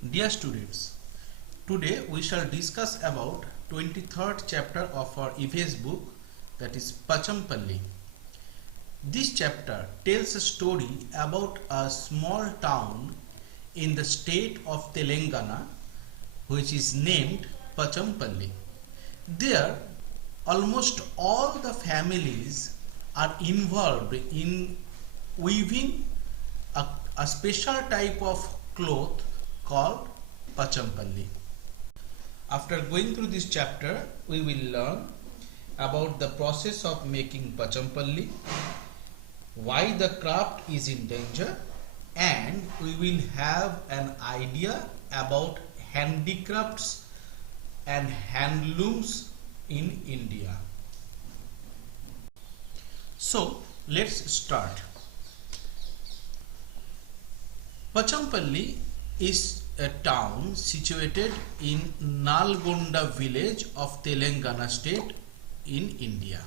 Dear students, today we shall discuss about 23rd chapter of our EVS book, that is Pachampalli. This chapter tells a story about a small town in the state of Telangana which is named Pachampalli. There almost all the families are involved in weaving a special type of cloth called Pachampalli. After going through this chapter, we will learn about the process of making Pachampalli, why the craft is in danger, and we will have an idea about handicrafts and handlooms in India. So let's start. Pachampalli is a town situated in Nalgonda village of Telangana state in India.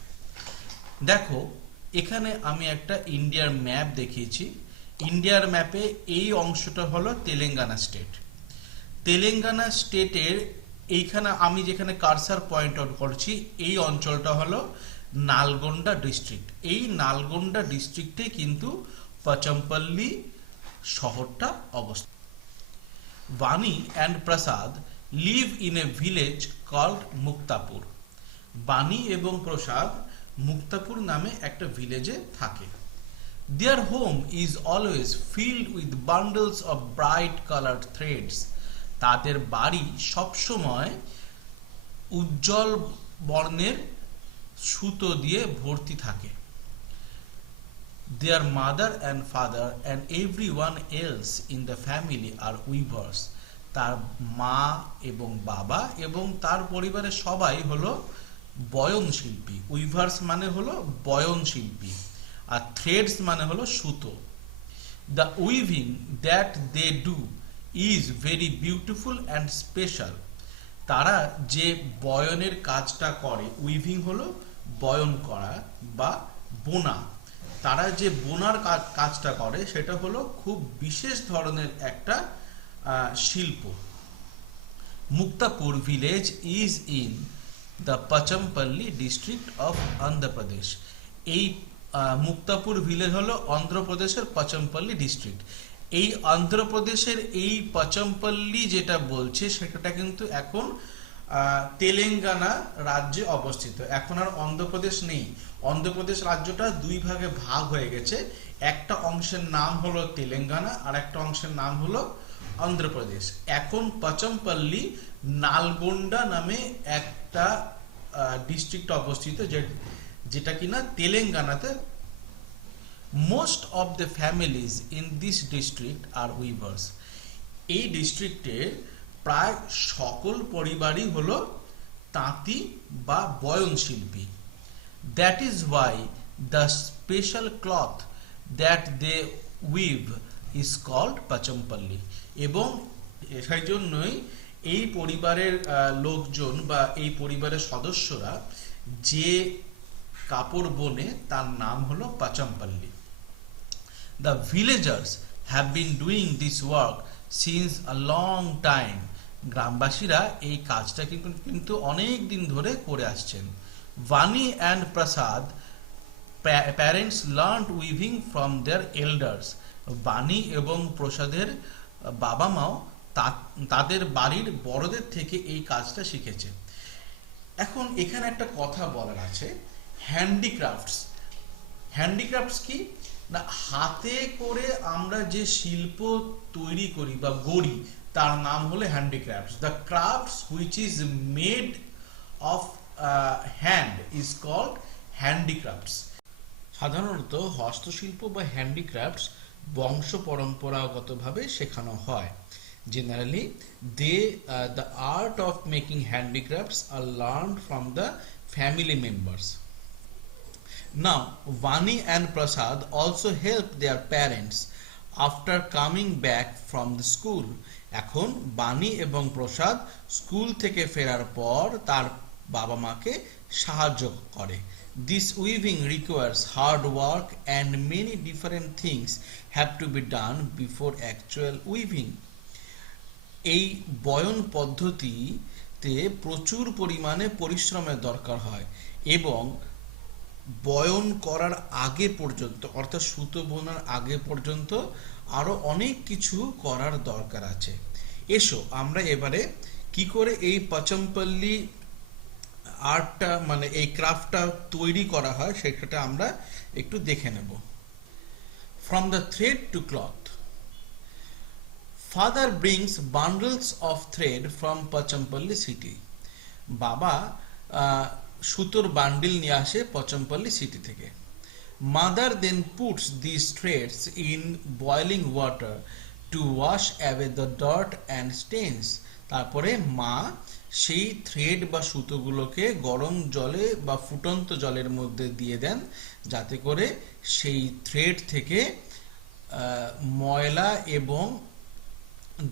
দেখো এখানে আমি একটা ইন্ডিয়ার map দেখিয়েছি। ইন্ডিয়ার ম্যাপে এই অংশটা হলো তেলেঙ্গানা স্টেট। তেলেঙ্গানা স্টেটের এইখানে আমি যেখানে কার্সার পয়েন্ট আউট করছি এই অঞ্চলটা হলো নালগোন্ডা ডিস্ট্রিক্ট। এই নালগোন্ডা ডিস্ট্রিক্টে কিন্তু পাচাম্পল্লি শহরটা অবস্থিত। Vani and Prasad live in a village called Muktapur. বাণী এবং প্রসাদ মুক্তাপুর নামে একটা ভিলেজে থাকে। Their home is always filled with bundles of bright colored threads. তাদের বাড়ি সবসময় উজ্জ্বল বর্ণের সুতো দিয়ে ভর্তি থাকে। Their mother and father and everyone else in the family are weavers. তার মা এবং বাবা এবং তার পরিবারের সবাই হলো বয়ন শিল্পী। উইভার্স মানে হলো বয়ন শিল্পী আর থ্রেডস মানে হলো সুতো। The weaving that they do is very beautiful and special. তারা যে বয়নের কাজটা করে, উইভিং হলো বয়ন করা বা বোনা। তারা যে বোনার কাজটা করে সেটা হলো খুব বিশেষ ধরনের একটা শিল্প। Muktapur village is in the Pochampalli district of Andhra Pradesh. এই মুক্তাপুর ভিলেজ হলো অন্ধ্রপ্রদেশের পাচাম্পল্লি ডিস্ট্রিক্ট। এই অন্ধ্রপ্রদেশের এই পাচাম্পল্লি যেটা বলছে সেটা কিন্তু এখন তেলেঙ্গানা রাজ্যে অবস্থিত। এখন আর অন্ধ্রপ্রদেশ নেই। অন্ধ্রপ্রদেশ রাজ্যটা দুই ভাগে ভাগ হয়ে গেছে। একটা অংশের নাম হলো তেলেঙ্গানা আর একটা অংশের নাম হলো অন্ধ্রপ্রদেশ। এখন পাচাম্পল্লি নালগোন্ডা নামে একটা ডিস্ট্রিক্ট অবস্থিত যেটা কিনা তেলেঙ্গানাতে। Most of the families in this district are weavers. এই ডিস্ট্রিক্টের প্রায় সকল পরিবারই হলো তাঁতি বা বয়ন শিল্পী। That is why the special cloth that they weave is called Pachampalli. এবং সেই জন্যই এই পরিবারের লোকজন বা এই পরিবারের সদস্যরা যে কাপড় বোনে তার নাম হলো পাচাম্পল্লি। The villagers have been doing this work since a long time. গ্রামবাসীরা এই কাজটা কিন্তু অনেক দিন ধরে করে আসছেন। Vani and Prasad parents learned weaving from their elders. বাণী এবং প্রসাদের বাবা মাও তাদের বাড়ির বড়দের থেকে এই কাজটা শিখেছে। এখন এখানে একটা কথা বলার আছে, হ্যান্ডিক্রাফটস। হ্যান্ডিক্রাফটস কি না, হাতে করে আমরা যে শিল্প তৈরি করি বা গড়ি তার নাম হলো handicrafts. The crafts which is made of hand is called handicrafts. সাধারণত হস্তশিল্প বা হ্যান্ডিক্রাফটস বংশ পরম্পরাগতভাবে শেখানো হয়। Generally the art of making handicrafts are learned from the family members. Now Vani and Prasad also help their parents after coming back from the school. এখন বাণী এবং প্রসাদ স্কুল থেকে ফেরার পর তার বাবা মাকে সাহায্য করে। This weaving requires hard work and many different things have to be done before actual weaving. এই বয়ন পদ্ধতিতে প্রচুর পরিমাণে পরিশ্রমের দরকার হয় এবং বয়ন করার আগে পর্যন্ত, অর্থাৎ সুতো বোনার আগে পর্যন্ত আরো অনেক কিছু করার দরকার আছে। এসো আমরা এবারে কি করে এই পচমপল্লী আর্টটা, মানে এই ক্রাফটটা তৈরি করা হয় সেটা আমরা একটু দেখে নেব। From the thread to cloth, father brings bundles of thread from Pochampalli city. বাবা সুতোর বান্ডিল নিয়ে আসে পচমপল্লী সিটি থেকে। Mother then puts this threads in boiling water to wash away the dirt and stains. তারপরে মা সেই থ্রেড বা সুতোগুলোকে গরম জলে বা ফুটন্ত জলের মধ্যে দিয়ে দেন, যাতে করে সেই থ্রেড থেকে ময়লা এবং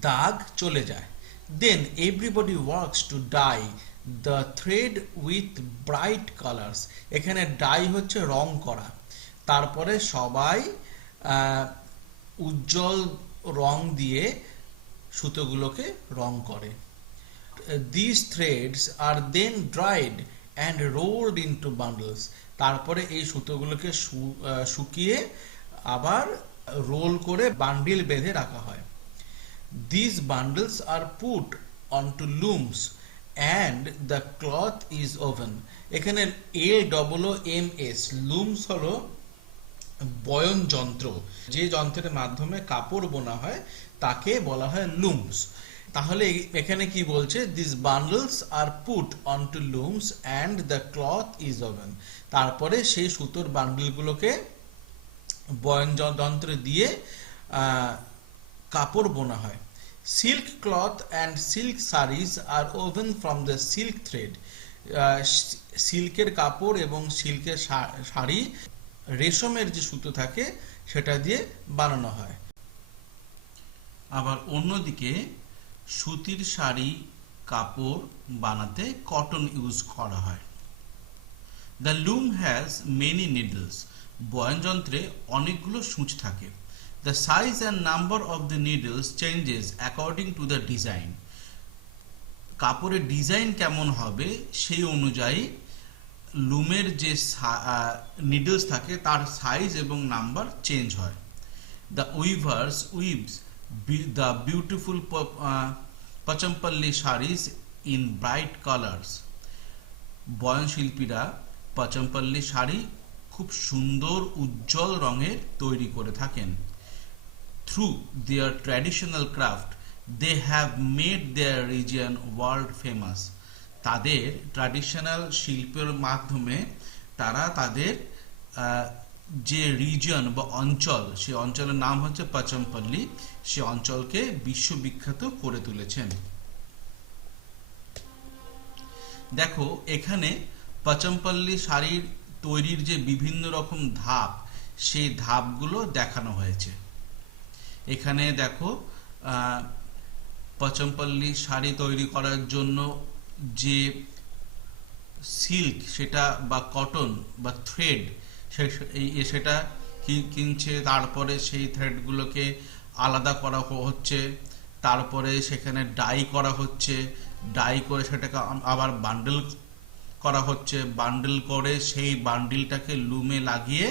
দাগ চলে যায়। Then everybody works to dye the thread with bright colours. এখানে ডাই হচ্ছে রং করা। তারপরে সবাই উজ্জ্বল রং দিয়ে সুতোগুলোকে রং করে। These threads are then dried and rolled into bundles. তারপরে এই সুতোগুলোকে শুকিয়ে আবার রোল করে বান্ডিল বেঁধে রাখা হয়। These bundles are put onto looms and the cloth is woven. এখানে LOOMS, looms হলো বয়ন যন্ত্র। যে যন্ত্রের মাধ্যমে কাপড় বোনা হয় তাকে বলা হয় লুমস। তাহলে এখানে কি বলছে? This bundles are put onto looms and the cloth is woven. তারপরে সেই সুতোর বান্ডেলগুলোকে বয়ন যন্ত্রে দিয়ে কাপড় বোনা হয়। Silk cloth and silk saris are woven from the silk thread. সিল্কের কাপড় এবং সিল্কের শাড়ি রেশমের যে সুতো থাকে সেটা দিয়ে বানানো হয়। আবার অন্যদিকে সুতির শাড়ি কাপড় বানাতে কটন ইউজ করা হয়। The loom has many needles. বয়ন যন্ত্রে অনেকগুলো সূচ থাকে। The size and number of the needles changes according to the design. কাপড়ের ডিজাইন কেমন হবে সেই অনুযায়ী লুমের যে নিডলস থাকে তার সাইজ এবং নাম্বার চেঞ্জ হয়। The weavers উইভস the beautiful Pachampalli sarees in bright colors. বয়ন শিল্পীরা পাচমপল্লী শাড়ি খুব সুন্দর উজ্জ্বল রঙের তৈরি করে থাকেন। Through their traditional craft, they have made their region world famous. তাদের ট্র্যাডিশনাল শিল্পের মাধ্যমে তারা তাদের যে রিজন বা অঞ্চল, সেই অঞ্চলের নাম হচ্ছে পাচমপল্লী, সে অঞ্চলকে বিশ্ববিখ্যাত করে তুলেছেন। দেখো এখানে পাচমপল্লী শাড়ির তৈরির যে বিভিন্ন রকম ধাপ, সেই ধাপগুলো দেখানো হয়েছে। এখানে দেখো পাচমপল্লী শাড়ি তৈরি করার জন্য যে সিল্ক সেটা বা কটন বা থ্রেড সেটা কিনছে, তারপরে সেই থ্রেডগুলোকে আলাদা করা হচ্ছে, তারপরে সেখানে ডাই করা হচ্ছে, ডাই করে সেটাকে আবার বান্ডেল করা হচ্ছে, বান্ডেল করে সেই বান্ডিলটাকে লুমে লাগিয়ে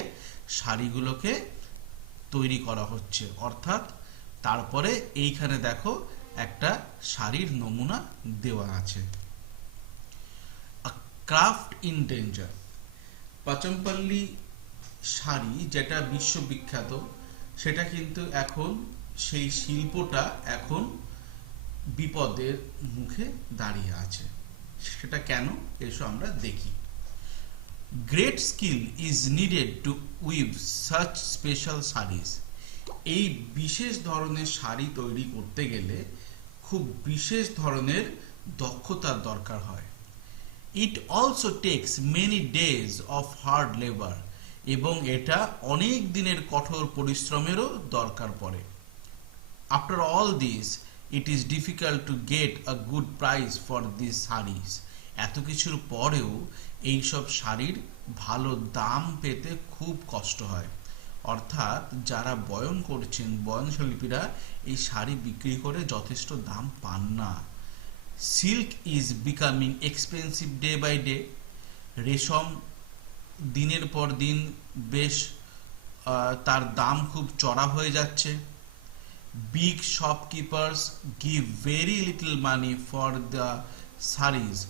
শাড়িগুলোকে তৈরি করা হচ্ছে। অর্থাৎ তারপরে এইখানে দেখো একটা শাড়ির নমুনা দেওয়া আছে। Craft in danger. Pochampalli sari যেটা বিশ্ববিখ্যাত, সেটা কিন্তু এখন সেই শিল্পটা এখন বিপদের মুখে দাঁড়িয়ে আছে। সেটা কেন, এসো আমরা দেখি। Great skill is needed to we've such special saris. এই বিশেষ ধরনের শাড়ি তৈরি করতে গেলে খুব বিশেষ ধরনের দক্ষতার দরকার হয়। It also tax many days of hard labour. এবং এটা অনেক দিনের কঠোর পরিশ্রমেরও দরকার পড়ে। After all this it is difficult to get a good price for this saris. এত কিছুর পরেও এইসব শাড়ির ভালো দাম পেতে খুব কষ্ট হয়। অর্থাৎ যারা বয়ন করছেন, বয়নশিল্পীরা এই শাড়ি বিক্রি করে যথেষ্ট দাম পান না। Silk is becoming expensive day by day. রেশম দিনের পর দিন বেশ তার দাম খুব চড়া হয়ে যাচ্ছে। Big shopkeepers give very little money for the sarees,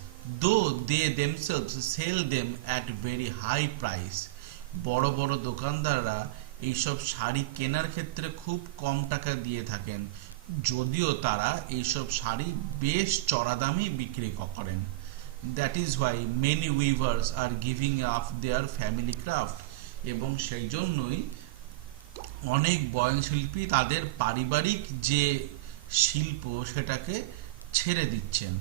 though they themselves sell them at very high price. বড় বড় দোকানদাররা এইসব শাড়ি কেনার ক্ষেত্রে খুব কম টাকা দিয়ে থাকেন, যদিও তারা এইসব শাড়ি বেশ চড়া দামে বিক্রি করেন। That is why many weavers are giving up there family craft. এবং সেই জন্যই অনেক বয়নশিল্পী তাদের পারিবারিক যে শিল্প সেটাকে ছেড়ে দিচ্ছেন।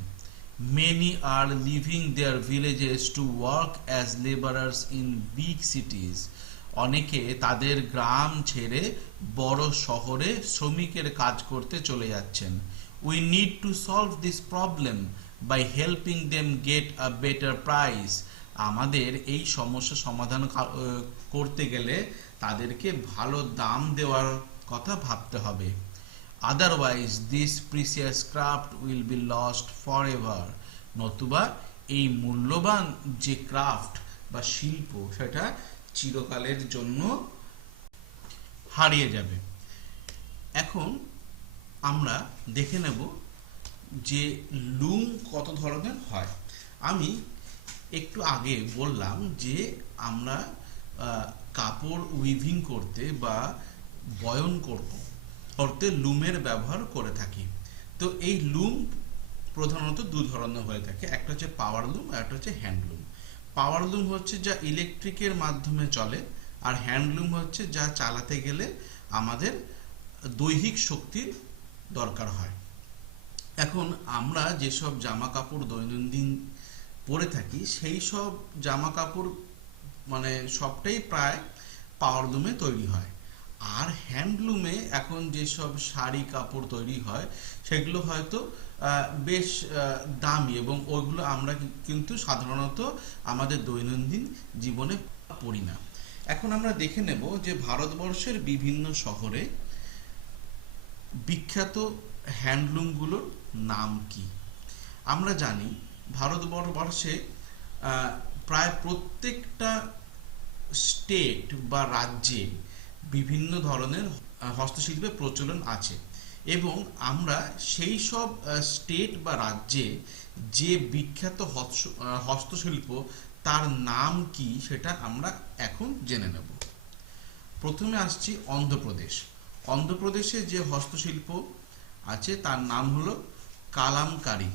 Many are leaving their villages to work as laborers in big cities. অনেকে তাদের গ্রাম ছেড়ে বড় শহরে শ্রমিকের কাজ করতে চলে যাচ্ছেন। We need to solve this problem by helping them get a better price. আমাদের এই সমস্যা সমাধান করতে গেলে তাদেরকে ভালো দাম দেওয়ার কথা ভাবতে হবে। Otherwise this precious craft will be lost forever. নতুবা এই মূল্যবান যে ক্রাফট বা শিল্প সেটা চিরকালের জন্য হারিয়ে যাবে। এখন আমরা দেখে নেব যে লুম কত ধরনের হয়। আমি একটু আগে বললাম যে আমরা কাপড় উইভিং করতে বা বয়ন করতে লুমের ব্যবহার করে থাকি। তো এই লুম প্রধানত দু ধরনের হয়ে থাকে, একটা হচ্ছে পাওয়ার লুম আর একটা হচ্ছে হ্যান্ডলুম। পাওয়ার লুম হচ্ছে যা ইলেকট্রিকের মাধ্যমে চলে, আর হ্যান্ডলুম হচ্ছে যা চালাতে গেলে আমাদের দৈহিক শক্তির দরকার হয়। এখন আমরা যেসব জামা কাপড় দৈনন্দিন পরে থাকি সেই সব জামা কাপড় মানে সবটাই প্রায় পাওয়ার লুমে তৈরি হয়। আর হ্যান্ডলুমে এখন যেসব শাড়ি কাপড় তৈরি হয় সেগুলো হয়তো বেশ দামি, এবং ওইগুলো আমরা কিন্তু সাধারণত আমাদের দৈনন্দিন জীবনে পরি না। এখন আমরা দেখে নেব যে ভারতবর্ষের বিভিন্ন শহরে বিখ্যাত হ্যান্ডলুমগুলোর নাম কি। আমরা জানি ভারতবর্ষে প্রায় প্রত্যেকটা স্টেট বা রাজ্যে বিভিন্ন ধরনের হস্তশিল্পের প্রচলন আছে, এবং আমরা সেই সব স্টেট বা রাজ্যে যে বিখ্যাত হস্তশিল্প তার নাম কি সেটা আমরা এখন জেনে নেব। প্রথমে আসছি অন্ধ্রপ্রদেশ। অন্ধ্রপ্রদেশে যে হস্তশিল্প আছে তার নাম হলো কালামকারি।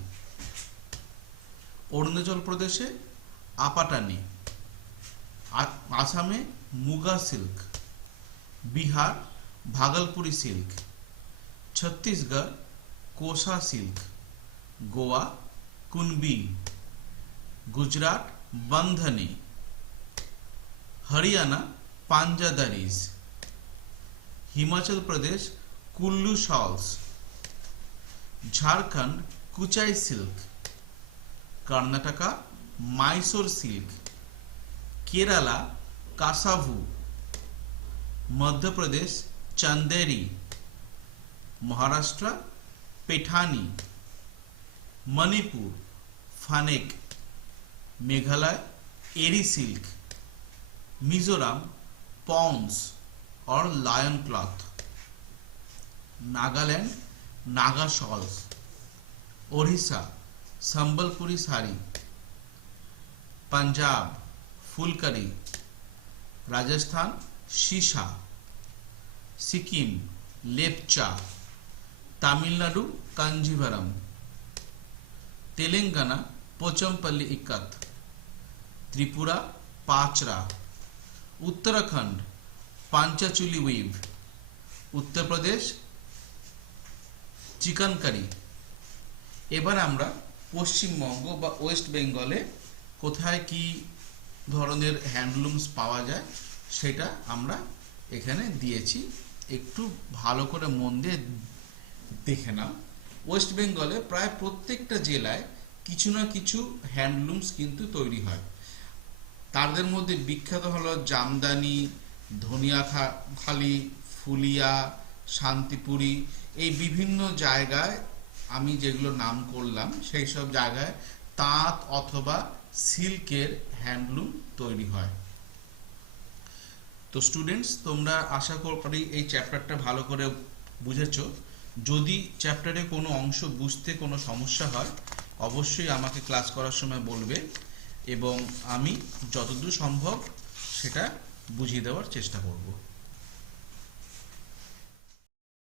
অরুণাচল প্রদেশে আপাটানি, আসামে Muga silk, Bihar Bhagalpuri silk, Chhattisgarh Kosa silk, Goa Kunbi, Gujarat Bandhani, Haryana পাঞ্জাদারিজ, Himachal Pradesh Kullu shawls, Jharkhand Kuchai silk, Karnataka Mysore silk, Kerala Kasavu, Madhya Pradesh Chanderi, Maharashtra Paithani, Manipur Phanek, Meghalaya Eri silk, Mizoram পন্স और loin cloth, Nagaland Naga shawls, Odisha Sambalpuri sari, Punjab Phulkari, Rajasthan Sheesha, Sikkim Lepcha, Tamil Nadu Kanjeevaram, Telangana Pochampalli Ikat, Tripura Pachra, Uttarakhand Panchachuli weave, Uttar Pradesh Chikankari. এবার আমরা পশ্চিমবঙ্গ বা ওয়েস্ট বেঙ্গলে কোথায় কি ধরনের হ্যান্ডলুমস পাওয়া যায় সেটা আমরা এখানে দিয়েছি, একটু ভালো করে মন দিয়ে দেখে নাও। ওয়েস্ট বেঙ্গলে প্রায় প্রত্যেকটা জেলায় কিছু না কিছু হ্যান্ডলুমস কিন্তু তৈরি হয়। তাদের মধ্যে বিখ্যাত হলো জামদানি, ধনিয়াখালী, ফুলিয়া, শান্তিপুরি, এই বিভিন্ন জায়গায় আমি যেগুলো নাম করলাম সেই সব জায়গায় তাঁত অথবা সিল্কের হ্যান্ডলুম তৈরি হয়। তো স্টুডেন্টস, তোমরা আশা করি এই চ্যাপ্টারটা ভালো করে বুঝেছো। যদি চ্যাপ্টারে কোনো অংশ বুঝতে কোনো সমস্যা হয় অবশ্যই আমাকে ক্লাস করার সময় বলবে এবং আমি যতদূর সম্ভব সেটা বুঝিয়ে দেওয়ার চেষ্টা করব।